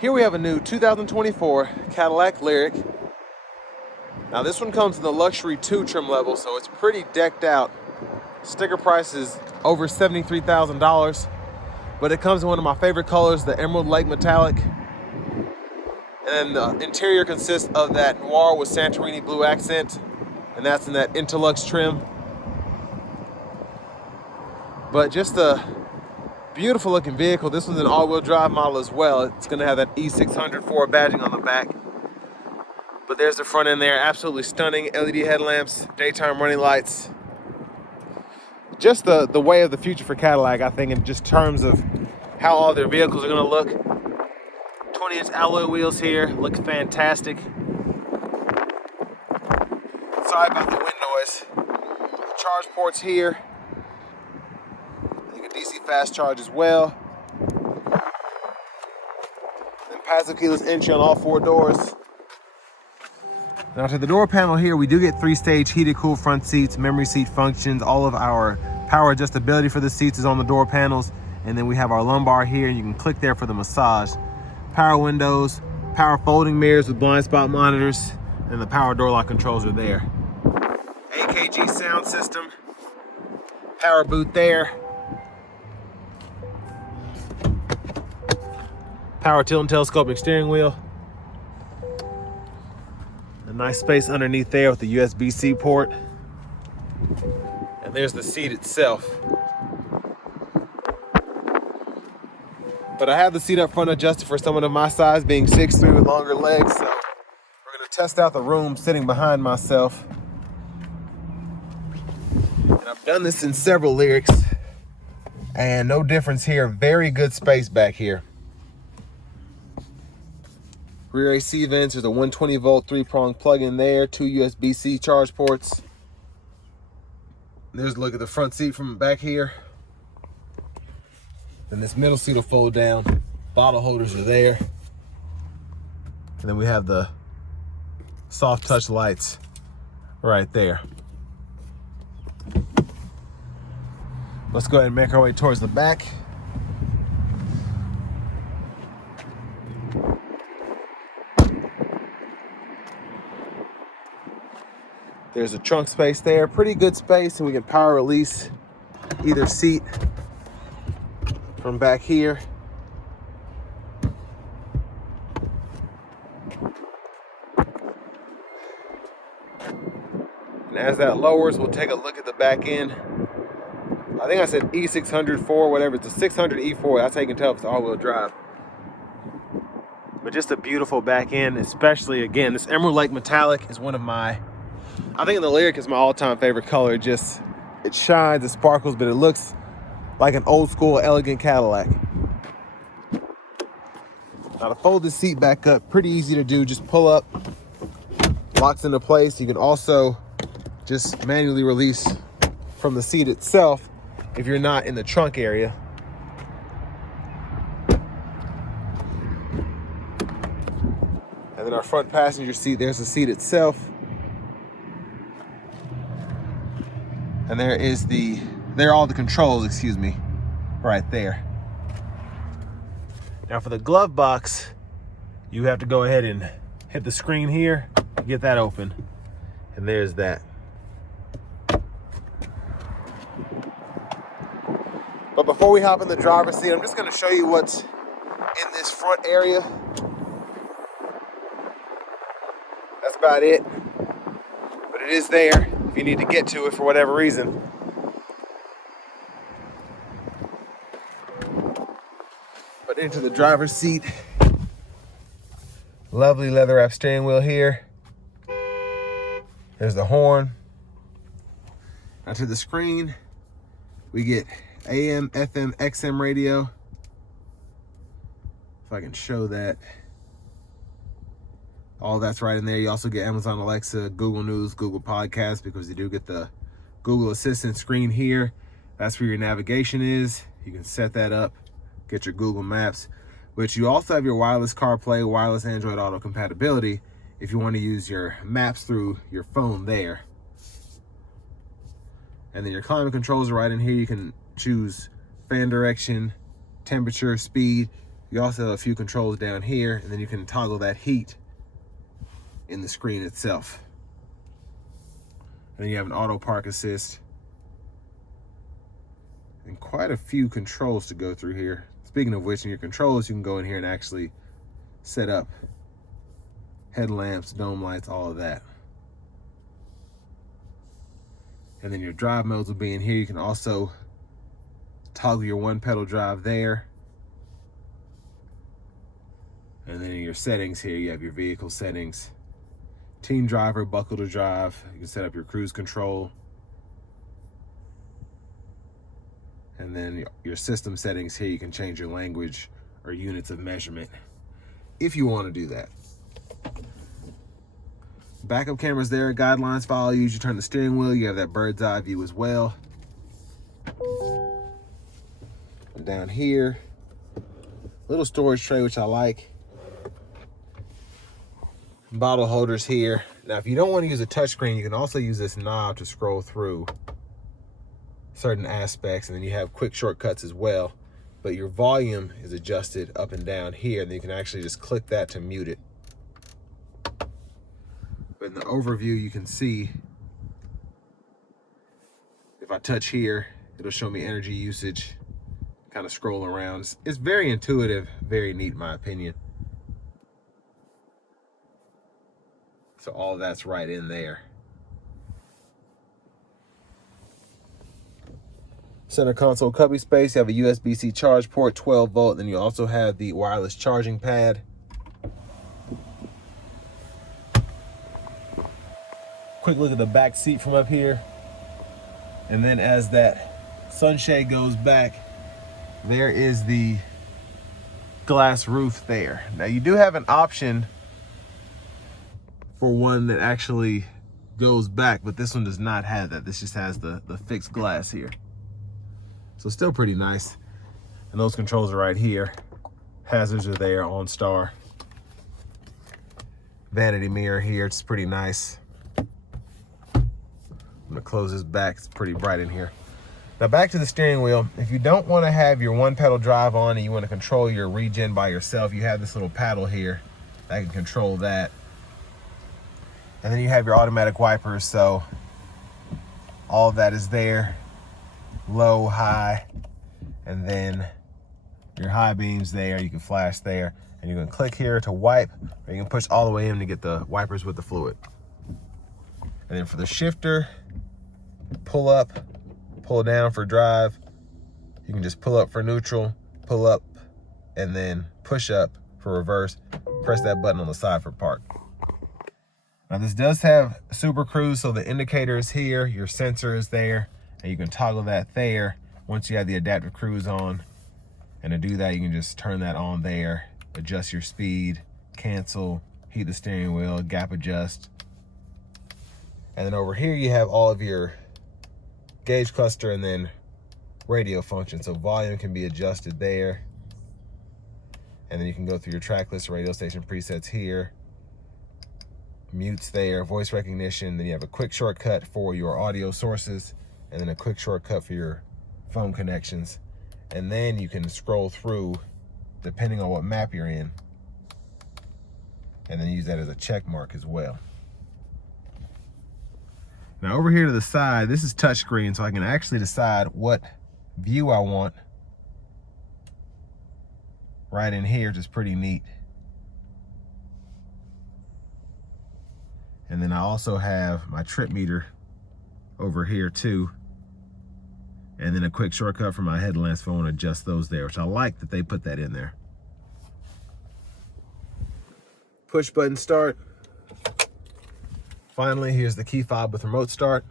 Here we have a new 2024 Cadillac Lyriq. Now this one comes in the luxury 2 trim level, so it's pretty decked out. Sticker price is over $73,000, but it comes in one of my favorite colors, the Emerald Lake Metallic. And the interior consists of that noir with Santorini blue accent, and that's in that Interlux trim. But just a beautiful looking vehicle. This was an all-wheel drive model as well. It's gonna have that E600 4 badging on the back. But there's the front end there, absolutely stunning. LED headlamps, daytime running lights. Just the way of the future for Cadillac, I think, in just terms of how all their vehicles are gonna look. 20-inch alloy wheels here, look fantastic. Sorry about the wind noise. Charge ports here. DC fast charge as well. Then passive keyless entry on all 4 doors. Now to the door panel here, we do get 3-stage heated cool front seats, memory seat functions. All of our power adjustability for the seats is on the door panels. And then we have our lumbar here, and you can click there for the massage. Power windows, power folding mirrors with blind spot monitors, and the power door lock controls are there. AKG sound system, power boot there. Power tilt and telescopic steering wheel. A nice space underneath there with the USB-C port. And there's the seat itself. But I have the seat up front adjusted for someone of my size, being 6'3" with longer legs. So we're gonna test out the room sitting behind myself. And I've done this in several Lyriqs, and no difference here. Very good space back here. Rear AC vents, there's a 120 volt 3-prong plug-in there, 2 USB-C charge ports. There's a look at the front seat from back here. Then this middle seat will fold down. Bottle holders are there. And then we have the soft touch lights right there. Let's go ahead and make our way towards the back. There's a trunk space there, pretty good space, and we can power release either seat from back here. And as that lowers, we'll take a look at the back end. I think I said E600 4, whatever, it's a 600 E4, that's how you can tell if it's all-wheel drive. But just a beautiful back end, especially, again, this Emerald Lake Metallic is one of my, I think the Lyriq is my all-time favorite color. It shines, it sparkles, but it looks like an old school elegant Cadillac. Now to fold the seat back up, pretty easy to do. Just pull up, locks into place. You can also just manually release from the seat itself if you're not in the trunk area. And then our front passenger seat, there's the seat itself. And there are all the controls, excuse me, right there. Now for the glove box, you have to go ahead and hit the screen here, get that open. And there's that. But before we hop in the driver's seat, I'm just gonna show you what's in this front area. That's about it. But it is there if you need to get to it for whatever reason. But into the driver's seat. Lovely leather wrap steering wheel here. There's the horn. Now to the screen, we get AM, FM, XM radio. If I can show that. All that's right in there. You also get Amazon Alexa, Google News, Google Podcasts, because you do get the Google Assistant screen here. That's where your navigation is. You can set that up, get your Google Maps, but you also have your wireless CarPlay, wireless Android Auto compatibility if you want to use your maps through your phone there. And then your climate controls are right in here. You can choose fan direction, temperature, speed, You also have a few controls down here, and then you can toggle that heat in the screen itself. And then you have an auto park assist and quite a few controls to go through here. Speaking of which, in your controls, you can go in here and actually set up headlamps, dome lights, all of that. And then your drive modes will be in here. You can also toggle your one pedal drive there. And then in your settings here, you have your vehicle settings. Team driver, buckle to drive. You can set up your cruise control. And then your system settings here, you can change your language or units of measurement if you want to do that. Backup cameras there, guidelines follow you. You turn the steering wheel, you have that bird's eye view as well. And down here, little storage tray, which I like. Bottle holders here. Now, if you don't want to use a touchscreen, you can also use this knob to scroll through certain aspects, and then you have quick shortcuts as well. But your volume is adjusted up and down here, and you can actually just click that to mute it. But in the overview, you can see if I touch here, it'll show me energy usage, kind of scroll around. It's very intuitive, very neat in my opinion. So all that's right in there. Center console cubby space, you have a USB-C charge port, 12 volt, then you also have the wireless charging pad. Quick look at the back seat from up here. And then as that sunshade goes back, there is the glass roof there. Now you do have an option for one that actually goes back, but this one does not have that. This just has the fixed glass here. So still pretty nice. And those controls are right here. Hazards are there, OnStar. Vanity mirror here, it's pretty nice. I'm gonna close this back, it's pretty bright in here. Now back to the steering wheel. If you don't wanna have your one pedal drive on and you wanna control your regen by yourself, you have this little paddle here that can control that. And then you have your automatic wipers, so all of that is there. Low, high, and then your high beams there. You can flash there, and you can click here to wipe, or you can push all the way in to get the wipers with the fluid. And then for the shifter, pull up, pull down for drive. You can just pull up for neutral, pull up, and then push up for reverse. Press that button on the side for park. Now this does have Super Cruise, so the indicator is here, your sensor is there, and you can toggle that there once you have the adaptive cruise on. And to do that, you can just turn that on there, adjust your speed, cancel, heat the steering wheel, gap adjust. And then over here you have all of your gauge cluster and then radio function. So volume can be adjusted there. And then you can go through your track list, radio station presets here. Mutes there, voice recognition. Then you have a quick shortcut for your audio sources, and then a quick shortcut for your phone connections. And then you can scroll through depending on what map you're in, and then use that as a check mark as well. Now over here to the side, this is touchscreen, so I can actually decide what view I want right in here, which is pretty neat. And then I also have my trip meter over here too. And then a quick shortcut for my headlamps if I want to adjust those there, which I like that they put that in there. Push button start. Finally, here's the key fob with remote start.